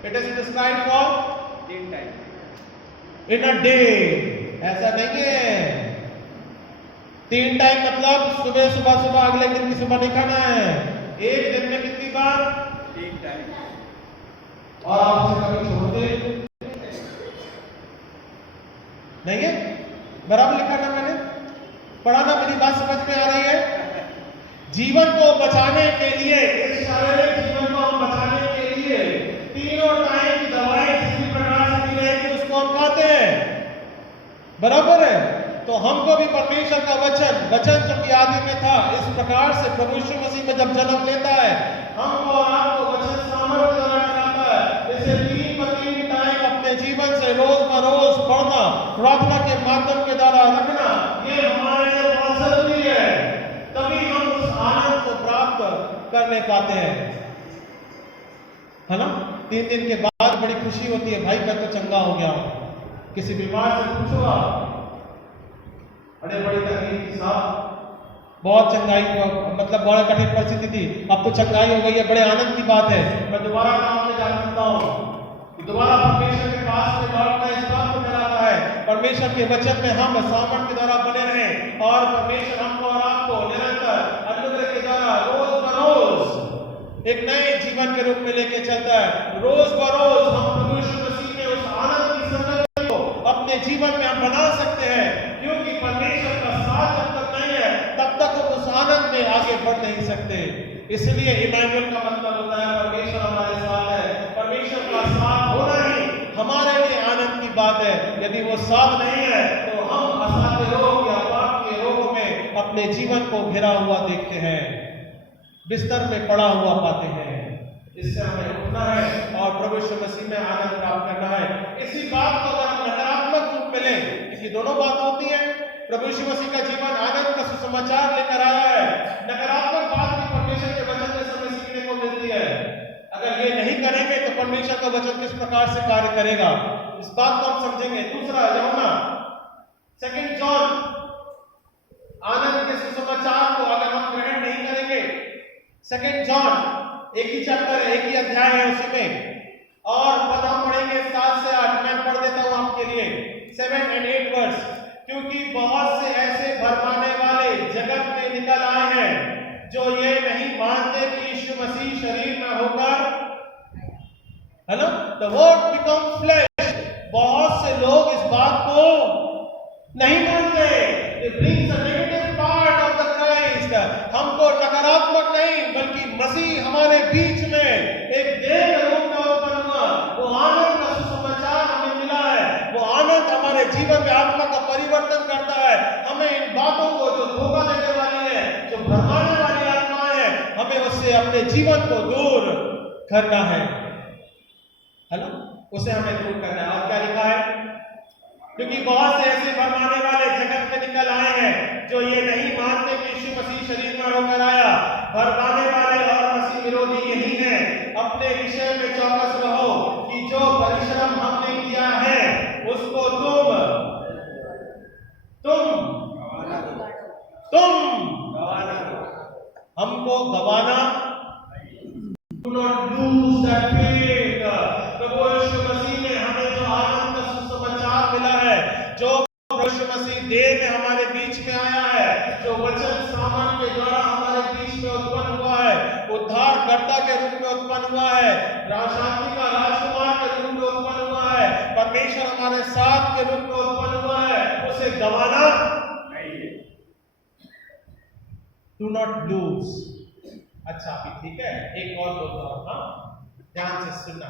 It is prescribed for 3 times. in a day. ऐसा नहीं है 3 टाइम मतलब सुबह सुबह सुबह अगले दिन की सुबह नहीं खाना है। एक दिन में कितनी बार? 3 times. और आप उसे कभी छोड़ते नहीं है? बराबर लिखा ना मैंने? पढ़ा ना? मेरी बात समझ में आ रही है? जीवन को बचाने के लिए, इस शारीरिक जीवन को हम बचाने के लिए तीनों टाइम की दवाई किसी प्रकार से दी रहेगी उसको हम खाते हैं, बराबर है? तो हमको भी परमेश्वर का वचन जो कि आदि में था, इस प्रकार से प्रभु यीशु मसीह में जब जन्म लेता है, हमको और आपको वचन सामर्थ्य द्वारा कराता है। इसे 3 टाइम अपने जीवन से रोज बरोज पढ़ना, प्रार्थना के माध्यम के द्वारा रखना, ये हमारे लिए बहुत जरूरी है। तभी हम उस आनंद को प्राप्त करने पाते हैं, है ना? 3 दिन के बाद बड़ी खुशी होती है, भाई मैं तो चंगा हो गया हूं। किसी बीमार से पूछो आप, बड़े बड़ी तकलीफ के साथ, बहुत चंगाई मतलब बड़ा कठिन परिस्थिति थी, अब तो चंगाई हो गई है, बड़े आनंद की बात है, मैं दोबारा काम में जा सकता हूँ। दोबारा परमेश्वर के पास में लौटना इस बात को कराता है, परमेश्वर के वचन में हम सामर्थ्य के द्वारा बने रहें और परमेश्वर हमको और आपको निरंतर अनुग्रह के द्वारा रोज बरोज एक नए जीवन के रूप में लेके चलता है। रोज बरोज हम प्रभु यीशु मसीह में उस आनंद की संगति को अपने जीवन में हम बना सकते हैं, क्योंकि परमेश्वर का साथ जब तक नहीं है तब तक हम उस आनंद में आगे बढ़ नहीं सकते। इसलिए इमैनुएल का मतलब होता है परमेश्वर हमारे साथ है। परमेश्वर का साथ होना ही हमारे लिए आनंद की बात है। यदि वो साथ नहीं है तो हम असाध्य रोग या पाप के रोग में अपने जीवन को घिरा हुआ देखते हैं, बिस्तर में पड़ा हुआ पाते हैं। इससे हमें उठना है और प्रभु यीशु मसीह में आनंद प्राप्त करना है। इसी बात को अगर हम नकारात्मक रूप में लें, क्योंकि दोनों बात होती है, प्रभु यीशु मसीह का जीवन आनंद का सुसमाचार लेकर आया है। नकारात्मक बात भी परमेश्वर के वचन से हमें सीखने को मिलती है। अगर ये नहीं करेंगे तो परमेश्वर का वचन किस प्रकार से कार्य करेगा, इस बात को हम समझेंगे। दूसरा यूहन्ना 2 जॉन, आनंद के सुसमाचार को अगर हम ग्रहण नहीं करेंगे, 2 जॉन एक ही चैप्टर है, एक ही अध्याय है उसी में, और पद हम पढ़ेंगे 7 से 8। मैं पढ़ देता हूं आपके लिए 7 और 8 वर्स। क्योंकि बहुत से ऐसे भरमाने वाले जगत में निकल आए हैं जो ये नहीं मानते कि यीशु मसीह शरीर में होकर, है ना, द वर्ड बिकम फ्लेश। बहुत से लोग इस बात को नहीं मानते। It brings a negative part of the Christ. हमको नकारात्मक नहीं बल्कि मसीह हमारे बीच में एक देह के रूप में उत्पन्न हुआ, वो आनंद का सुसमाचार हमें मिला है। वो आनंद हमारे जीवन में आत्मा का परिवर्तन करता है। हमें इन बातों को जो धोखा देने वाली है, जो भरमाने वाली आत्माएं हैं, हमें उससे अपने जीवन को दूर करना है ना, उसे हमें दूर करना है। और क्या लिखा है? क्योंकि बहुत से ऐसे भरमाने वाले जगत में निकल आए हैं जो ये नहीं मानते कि यीशु मसीह शरीर में होकर आया। भरमाने वाले और मसीह विरोधी यही हैं। अपने विषय में चौकस रहो कि जो परिश्रम हमने किया है उसको तुम हमको गवाना। Do not lose that faith. प्रभु यीशु मसीह ने हमें जो आनंद का सुसमाचार मिला है, जो प्रभु यीशु मसीह देह में हमारे बीच में आया है, जो वचन सामर्थ्य के द्वारा हमारे बीच में उत्पन्न हुआ है, उद्धारकर्ता के रूप में उत्पन्न हुआ है, शांति का राजकुमार के रूप में उत्पन्न हुआ है, परमेश्वर हमारे साथ के रूप में उत्पन्न हुआ है, उसे गवाना नहीं है। Do not lose. अच्छा अभी ठीक है, एक और बोलता हूं, हाँ ध्यान से सुनना।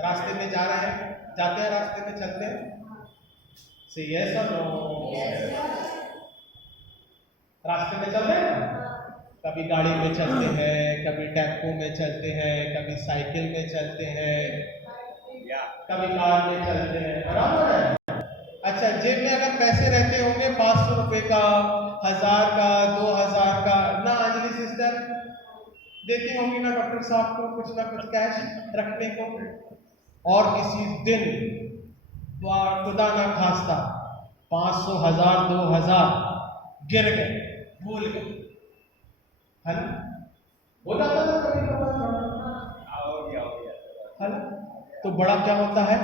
रास्ते में जा रहे हैं, जाते हैं, रास्ते में चलते हैं, से यस और नो? रास्ते में चलते हैं ना, कभी गाड़ी में चलते हैं, कभी टेम्पो में चलते हैं, कभी साइकिल में चलते हैं, या कभी कार में चलते हैं, बराबर है। अच्छा, जेब में अगर पैसे रहते होंगे 500 रुपए का, 1000 का, 2000 का, ना अंजलि सिस्टर देती होंगी ना डॉक्टर साहब को कुछ ना कुछ कैश रखने को, और किसी दिन खुदा ना खास्ता 500, 1000, 2000 गिर गए, भूल गए, है ना? हो जाता था कभी कभार, है ना? तो बड़ा क्या होता है?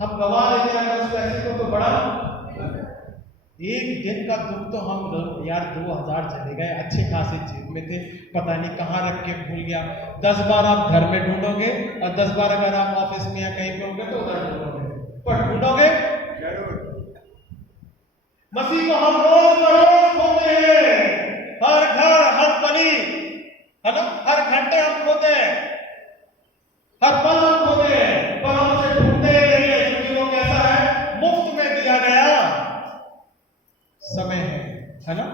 हम गवा लेते हैं उस पैसे को, तो बड़ा एक दिन का दुख तो हम लोग यार 2000 चले गए, अच्छे खासे जेब में थे, पता नहीं कहाँ रख के भूल गया। 10 बार आप घर में ढूंढोगे और 10 बार अगर आप ऑफिस में या कहीं पे होंगे तो उधर ढूंढोगे, पर ढूंढोगे जरूर। मसीह को हम रोज बरोज खोते हैं, हर घर हर पली, है ना, हर घंटे हम खोते हैं, हर पल हम खोते हैं, पर हम उसे ढूंढते ही नहीं है, क्योंकि वो कैसा है? मुफ्त में दिया गया समय है ना?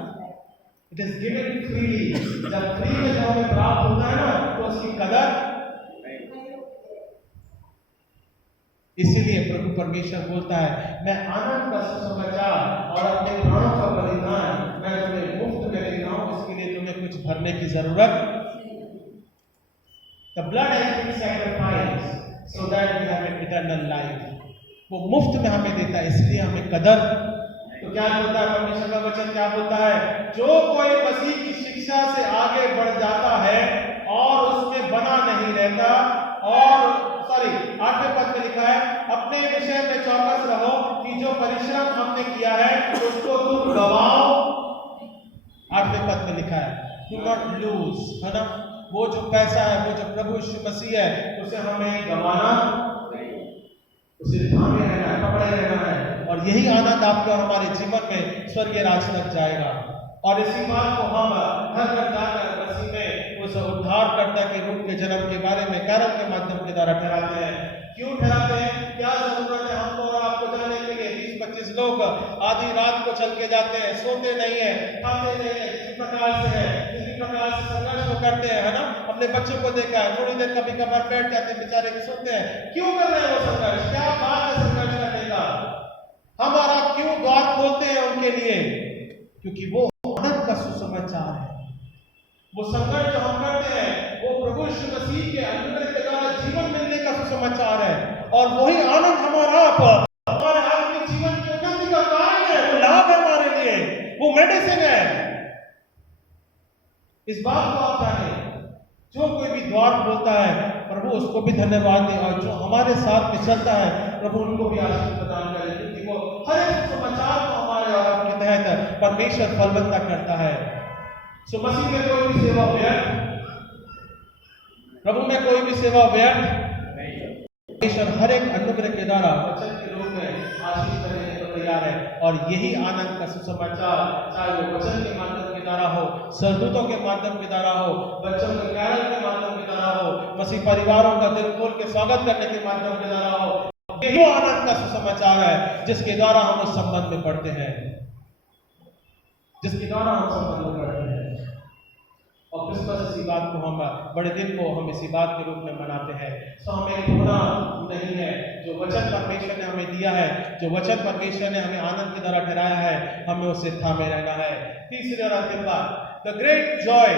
It is given freely. जब फ्री में जब हमें प्राप्त होता है ना, तो उसकी कदर। इसीलिए प्रभु परमेश्वर बोलता है, मैं आनंद का सुसमाचार और अपने प्राणों का बलिदान मैं तुम्हें मुफ्त में दे रहा हूं, इसके लिए तुम्हें कुछ भरने की जरूरत। The blood has been sacrificed so that we have an eternal life। वो मुफ्त में हमें देता है, इसलिए हमें कदर। तो क्या बोलता है परमेश्वर का वचन? क्या बोलता है? जो कोई मसीह की शिक्षा से आगे बढ़ जाता है और उसमें बना नहीं रहता, और 8वें पद में लिखा है, अपने विषय में चौकस रहो कि जो परिश्रम हमने किया है उसको तुम गवाओ। 8वें पद में लिखा है, डू नॉट लूज, है ना? वो जो पैसा है, वो जो प्रभु यीशु मसीह है, उसे हमें गवाना, उसे थामे रहना है, पकड़े रहना है, और यही आनंद आपके और हमारे जीवन में स्वर्गीय राज तक जाएगा। और इसी बात को हम घर घर जाकर मसीह में उस उद्धारकर्ता के रूप के जन्म के बारे में कैरल के माध्यम के द्वारा ठहराते हैं। क्यों ठहराते हैं? क्या जरूरत है हमको और आपको जाने के लिए? 20-25 लोग आधी रात को चल के जाते हैं, सोते नहीं है, खाते नहीं है, किसी प्रकार से है, किसी प्रकार से संघर्ष को करते हैं, है ना? अपने बच्चों को देखा है, थोड़ी देर कभी कभार बैठ जाते हैं, बेचारे के सोते हैं। क्यों कर रहे हैं वो संघर्ष? क्या बात है संघर्ष करने का? हम और आप क्यों द्वार खोलते हैं उनके लिए? क्योंकि वो आनंद का सुसमाचार है। वो संघर्ष जो हम करते हैं वो प्रभु यीशु मसीह के अनुग्रह के द्वारा जीवन मिलने का सुसमाचार है, और वही आनंद हमारे आत्मिक जीवन की उन्नति का कारण है, वो लाभ है हमारे लिए, वो मेडिसिन है। इस बात को आप जाने, जो कोई भी द्वार खोलता है प्रभु उसको भी धन्यवाद दे, और जो हमारे साथ में चलता है प्रभु उनको भी आशीष प्रदान करे, क्योंकि वो हर एक समाचार को हमारे और आपके तहत परमेश्वर फलवत्ता करता है। सो मसीह में कोई भी सेवा व्यर्थ, प्रभु में कोई भी सेवा व्यर्थ नहीं। परमेश्वर हर एक अनुग्रह के द्वारा वचन के रूप में आशीष करने को तैयार है, और यही आनंद का सुसमाचार, चाहे वो वचन के माध्यम के द्वारा हो, सरदूतों के माध्यम के द्वारा हो, बच्चों के कैरल के माध्यम के द्वारा हो, मसीह परिवारों का दिल खोल के स्वागत करने के माध्यम के द्वारा हो, यही आनंद का सुसमाचार है जिसके द्वारा हम उस संबंध में पढ़ते हैं, जिसके द्वारा हम संबंध में पढ़ते हैं। और क्रिसमस इसी बात को हम, बड़े दिन को हम इसी बात के रूप में मनाते हैं। तो हमें खोना नहीं है, जो वचन परमेश्वर ने हमें दिया है, जो वचन परमेश्वर ने हमें आनंद के द्वारा ठहराया है, हमें उसे थामे रहना है। तीसरी और अंतिम बात, the great joy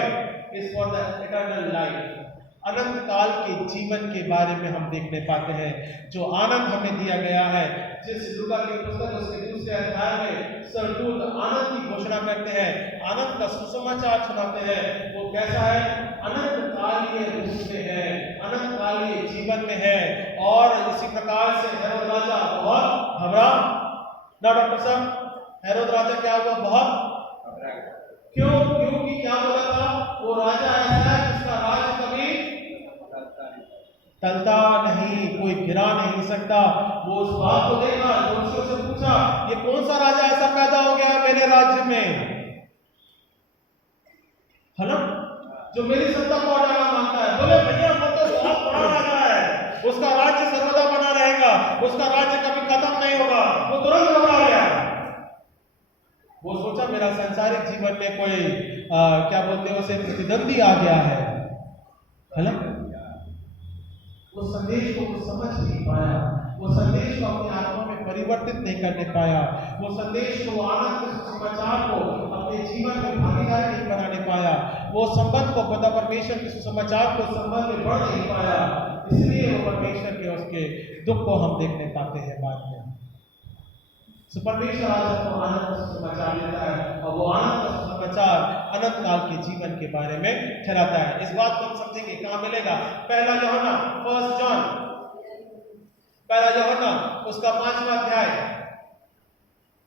is for the eternal life. अनंत काल के जीवन के बारे में हम देखने पाते हैं, जो आनंद हमें दिया गया है। जिस लूका की पुस्तक उसके 2 अध्याय में सरदूत आनंद की घोषणा करते हैं, आनंद का सुसमाचार सुनाते हैं, वो कैसा है? अनंत कालीय रूप में है, अनंत कालीय जीवन में है। और इसी प्रकार से हेरोद राजा बहुत घबरा ना, डॉक्टर साहब, हेरोद राजा क्या हुआ? बहुत घबरा। क्यों? क्योंकि क्या बोला था? वो राजा ऐसा है जिसका राज कभी टलता नहीं, कोई गिरा नहीं सकता। वो उस बात को देखा, जोशियों से पूछा, ये कौन सा राजा ऐसा पैदा हो गया मेरे राज्य में, है ना, जो मेरी सत्ता को अडाना मानता है? बोले भैया वो तो बहुत बड़ा राजा है, उसका राज्य सर्वदा बना रहेगा, उसका राज्य कभी खत्म नहीं होगा। वो तुरंत घबरा गया। वो सोचा मेरा संसारिक जीवन में कोई क्या बोलते हैं उसे, प्रतिद्वंदी आ गया है ना? वो संदेश को समझ नहीं पाया, वो संदेश को अपनी आत्मा में परिवर्तित नहीं करने पाया, वो संदेश को, आनंद के सुसमाचार को अपने जीवन में भागीदार नहीं बनाने पाया, वो संबंध को, पता परमेश्वर के सुसमाचार को संबंध में बढ़ नहीं पाया। इसलिए वो परमेश्वर के उसके दुख को हम देखने पाते हैं बाद में। परमेश्वर आज हमको आनंद का सुसमाचार देता है, और वो आनंद का सुसमाचार अनंत काल के जीवन के बारे में ठहराता है। इस बात को हम समझेंगे कहाँ मिलेगा? पहला यूहन्ना, फर्स्ट जॉन, पहला यूहन्ना उसका 5वां अध्याय,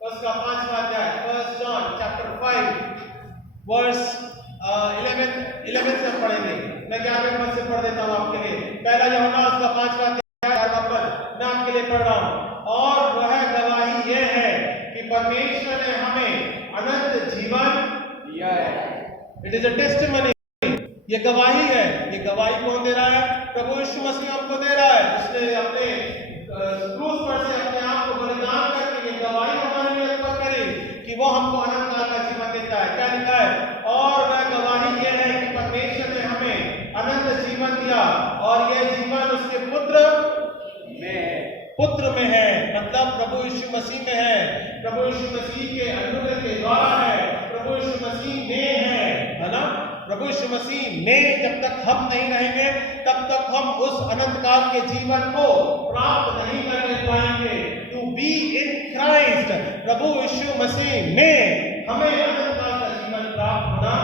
फर्स्ट जॉन चैप्टर 5 वर्स 11 से पढ़ेंगे। मैं 11वें पद से पढ़ देता हूँ आपके लिए। पहला यूहन्ना उसका 5वां अध्याय 11वां पद मैं आपके लिए पढ़ रहा हूँ। और वह गवाही यह है कि परमेश्वर ने हमें अनंत जीवन दिया है। इट इज अ टेस्टिमनी, ये गवाही है। ये गवाही कौन दे रहा है? प्रभु यीशु मसीह हमको दे रहा है। उसने अपने क्रूस पर से अपने आप को बलिदान करके ये गवाही हमारे लिए उत्पन्न करी कि वो हमको अनंत काल का जीवन देता है। क्या लिखा है? और वह गवाही यह है कि परमेश्वर ने हमें अनंत जीवन दिया और यह जीवन उसके पुत्र में है, मतलब प्रभु यीशु मसीह में है, प्रभु यीशु मसीह के अनुग्रह के द्वारा है, प्रभु यीशु मसीह में है ना? प्रभु यीशु मसीह में जब तक हम नहीं रहेंगे तब तक हम उस अनंत काल के जीवन को प्राप्त नहीं कर पाएंगे। टू बी इन क्राइस्ट, प्रभु यीशु मसीह में हमें अनंत काल का जीवन प्राप्त होना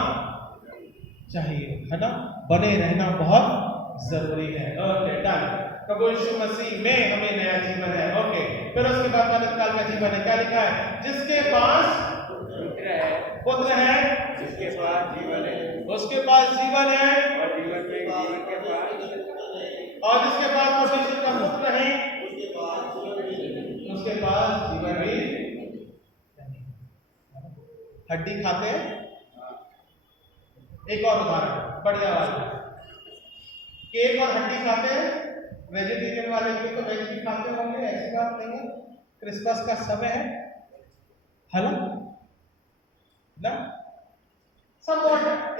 चाहिए, है ना? बने रहना बहुत जरूरी है। Okay, done. प्रभु यीशु मसीह में हमें नया जीवन है। ओके, फिर उसके बाद अनंत काल का जीवन है। क्या लिखा है? जिसके पास पुत्र है, जिसके पास जीवन है, उसके पास जीवन है, और जीवन में जीवन के पास, और जिसके पास परमेश्वर का पुत्र है उसके पास जीवन भी। हड्डी खाते हैं? एक और उदाहरण बढ़िया वाला, केक और हड्डी खाते हैं। वेजिटेरियन वाले भी तो वेज भी खाते होंगे, ऐसी बात नहीं है। क्रिसमस का समय है ना? सब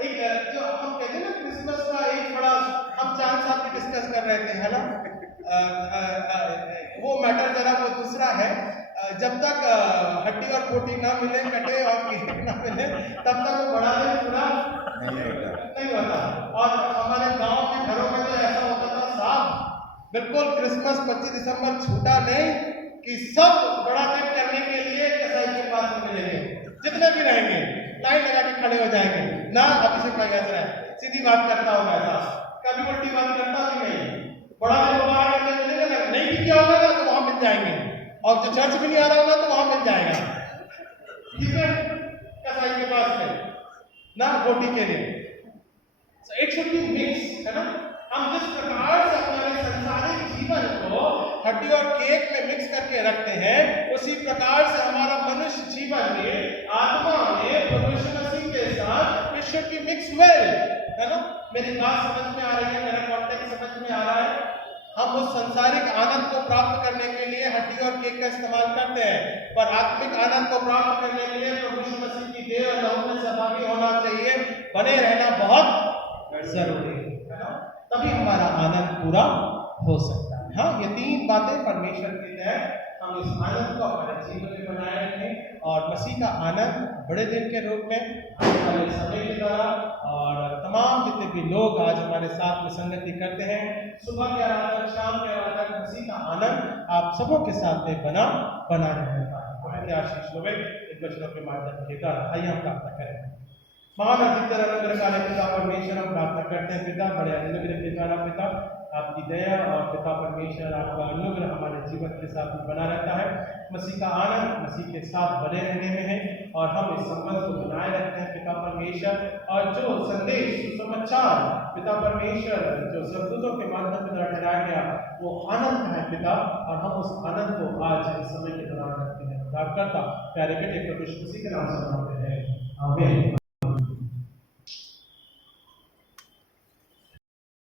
एक जो हम कहते हैं ना, क्रिसमस का एक बड़ा हम 4 साल में डिस्कस कर रहे थे, है ना? वो मैटर जरा वो दूसरा है। जब तक हड्डी और पोटी ना मिले, कटे और केक ना मिले, तब तक वो बड़ा दिन पूरा नहीं होता। और हमारे गांव में घरों में तो ऐसा होता था, साहब बिल्कुल क्रिसमस 25 दिसंबर छूटा नहीं कि सब बड़ा दिन करने के लिए कसाई के पास मिलेंगे। जितने भी रहेंगे लाइन लगा के खड़े हो जाएंगे ना। अभिषेक भाई ऐसा है, सीधी बात करता होगा, ऐसा कभी उल्टी बात करता भी नहीं। बड़ा दिन दोबारा करने मिलेगा ना, नहीं भी किया होगा ना तो वहां मिल जाएंगे, और जो चर्च भी नहीं आ रहा होगा तो वहां मिल जाएगा, ठीक है, कसाई के पास में ना, रोटी के लिए। इट शुड बी मिक्स, है ना? हम जिस प्रकार से हमारे संसारिक जीवन को हड्डी और केक में मिक्स करके रखते हैं, उसी प्रकार से हमारा मनुष्य जीवन में, आत्मा में प्रभु यीशु मसीह के साथ it should be mix well, है ना? मेरी बात समझ में आ रही है? मेरा कॉन्टेक्स्ट समझ में आ रहा है? हम उस संसारिक आनंद को प्राप्त करने के लिए हड्डी और केक का इस्तेमाल करते हैं, पर आत्मिक आनंद को प्राप्त करने के लिए प्रभु यीशु मसीह की देह और लहू में सहभागी होना चाहिए, बने रहना बहुत जरूरी है ना? तभी हमारा आनंद पूरा हो सकता है। हाँ, ये 3 बातें परमेश्वर के तहत हम इस आनंद को हमारे जीवन में बनाए रखें, और मसीह का आनंद बड़े दिन के रूप में आने वाले समय के द्वारा, और तमाम जितने भी लोग आज हमारे साथ में संगति करते हैं, सुबह के आराधन, शाम के आराधन, मसीह का आनंद आप सबों के साथ में बना रहेगा। बहुत आशीष होवे इन वचनों के माध्यम के द्वारा। आइए हम प्रार्थना करें। महान अधिकतर अनुग्रहकारी पिता परमेश्वर, हम प्रार्थना करते हैं पिता, बड़े अनुग्रह के द्वारा पिता, आपकी दया और पिता परमेश्वर आपका अनुग्रह हमारे जीवन के साथ में बना रहता है। मसीह का आनंद मसीह के साथ बने रहने में है, और हम इस संबंध को बनाए रखते हैं पिता परमेश्वर। और जो संदेश, समाचार पिता परमेश्वर जो स्वर्गदूतों के माध्यम द्वारा ठहराया गया, वो आनंद है पिता, और हम उस आनंद को आज इस समय के दौरान रखते हैं। प्रार्थना प्यारे बेटे प्रभु यीशु मसीह के नाम से मांगते हैं, आमीन।